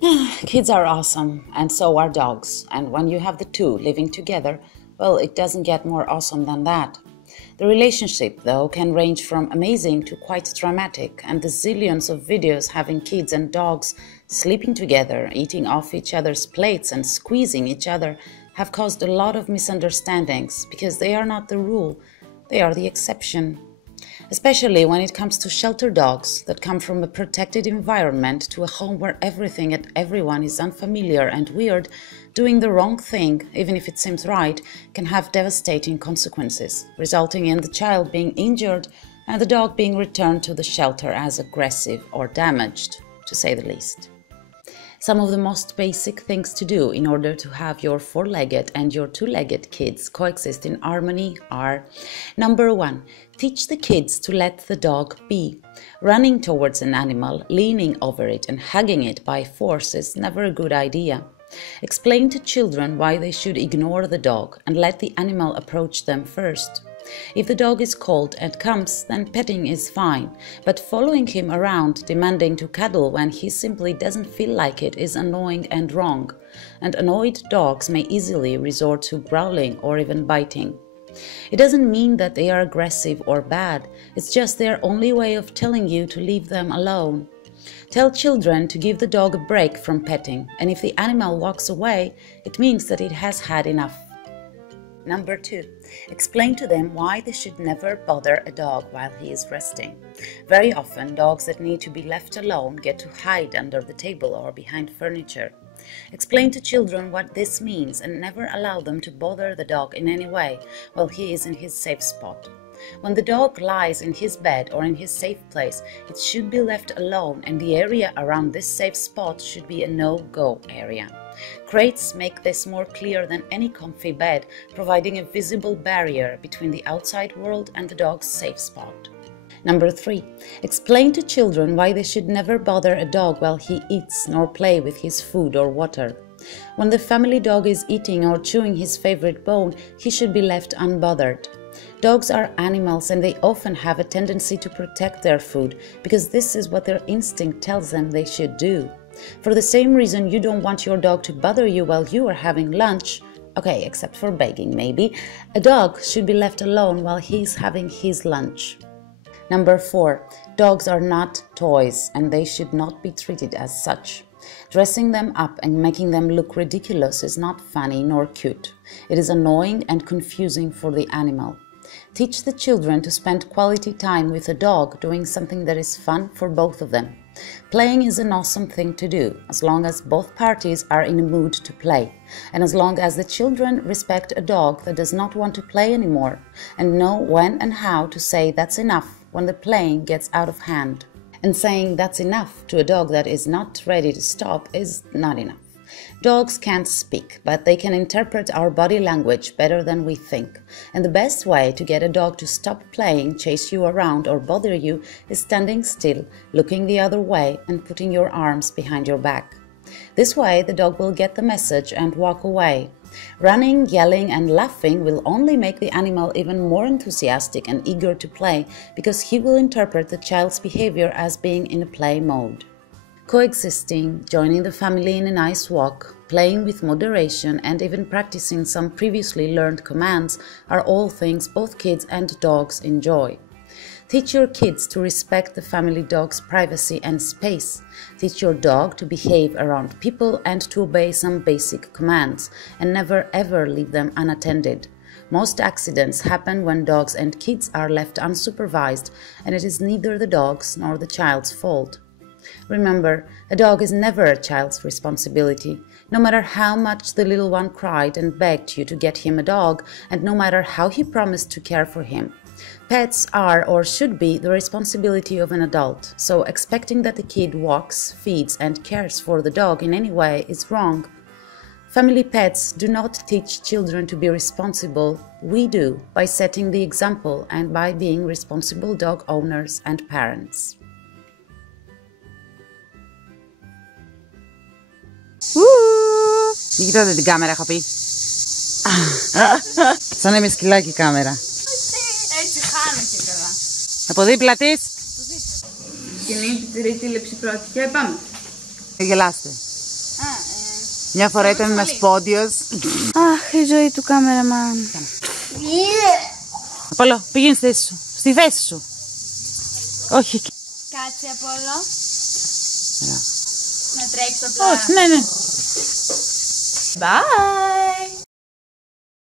Kids are awesome, and so are dogs. And when you have the two living together, well, it doesn't get more awesome than that. The relationship, though, can range from amazing to quite dramatic, and the zillions of videos having kids and dogs sleeping together, eating off each other's plates and squeezing each other have caused a lot of misunderstandings because they are not the rule, they are the exception. Especially when it comes to shelter dogs that come from a protected environment to a home where everything and everyone is unfamiliar and weird, doing the wrong thing, even if it seems right, can have devastating consequences, resulting in the child being injured and the dog being returned to the shelter as aggressive or damaged, to say the least. Some of the most basic things to do in order to have your four-legged and your two-legged kids coexist in harmony are: number 1, teach the kids to let the dog be. Running towards an animal, leaning over it and hugging it by force is never a good idea. Explain to children why they should ignore the dog and let the animal approach them first. If the dog is cold and comes, then petting is fine, but following him around demanding to cuddle when he simply doesn't feel like it is annoying and wrong, and annoyed dogs may easily resort to growling or even biting. It doesn't mean that they are aggressive or bad, it's just their only way of telling you to leave them alone. Tell children to give the dog a break from petting, and if the animal walks away, it means that it has had enough. Number 2, explain to them why they should never bother a dog while he is resting. Very often, dogs that need to be left alone get to hide under the table or behind furniture. Explain to children what this means and never allow them to bother the dog in any way while he is in his safe spot. When the dog lies in his bed or in his safe place, it should be left alone, and the area around this safe spot should be a no-go area. Crates make this more clear than any comfy bed, providing a visible barrier between the outside world and the dog's safe spot. Number 3, explain to children why they should never bother a dog while he eats nor play with his food or water. When the family dog is eating or chewing his favorite bone, he should be left unbothered. Dogs are animals and they often have a tendency to protect their food because this is what their instinct tells them they should do. For the same reason you don't want your dog to bother you while you are having lunch, okay, except for begging maybe, a dog should be left alone while he's having his lunch. Number 4, dogs are not toys and they should not be treated as such. Dressing them up and making them look ridiculous is not funny nor cute. It is annoying and confusing for the animal. Teach the children to spend quality time with a dog doing something that is fun for both of them. Playing is an awesome thing to do, as long as both parties are in a mood to play, and as long as the children respect a dog that does not want to play anymore, and know when and how to say that's enough when the playing gets out of hand. And saying that's enough to a dog that is not ready to stop is not enough. Dogs can't speak, but they can interpret our body language better than we think. And the best way to get a dog to stop playing, chase you around or bother you is standing still, looking the other way and putting your arms behind your back. This way the dog will get the message and walk away. Running, yelling and laughing will only make the animal even more enthusiastic and eager to play because he will interpret the child's behavior as being in a play mode. Coexisting, joining the family in a nice walk, playing with moderation and even practicing some previously learned commands are all things both kids and dogs enjoy. Teach your kids to respect the family dog's privacy and space. Teach your dog to behave around people and to obey some basic commands, and never ever leave them unattended. Most accidents happen when dogs and kids are left unsupervised, and it is neither the dog's nor the child's fault. Remember, a dog is never a child's responsibility, no matter how much the little one cried and begged you to get him a dog, and no matter how he promised to care for him. Pets are or should be the responsibility of an adult, so expecting that the kid walks, feeds and cares for the dog in any way is wrong. Family pets do not teach children to be responsible. We do, by setting the example and by being responsible dog owners and parents. Μην κοιτάτε την κάμερα, έχω πει. Σαν να είμαι σκυλάκι η κάμερα. Έτσι χάνεται καλά. Από δίπλα της. Σκηνή, τρίτη, λήψη πρώτη. Και πάμε. Γελάστε. Μια φορά ήταν ένας πόντιος. Αχ, η ζωή του κάμεραμαν. Απόλο, πήγαινε στη θέση σου. Στη θέση σου. Όχι εκεί. Κάτσε, Απόλο. Ωραία. Να τρέξω απλά. Όχι, ναι, ναι. Bye!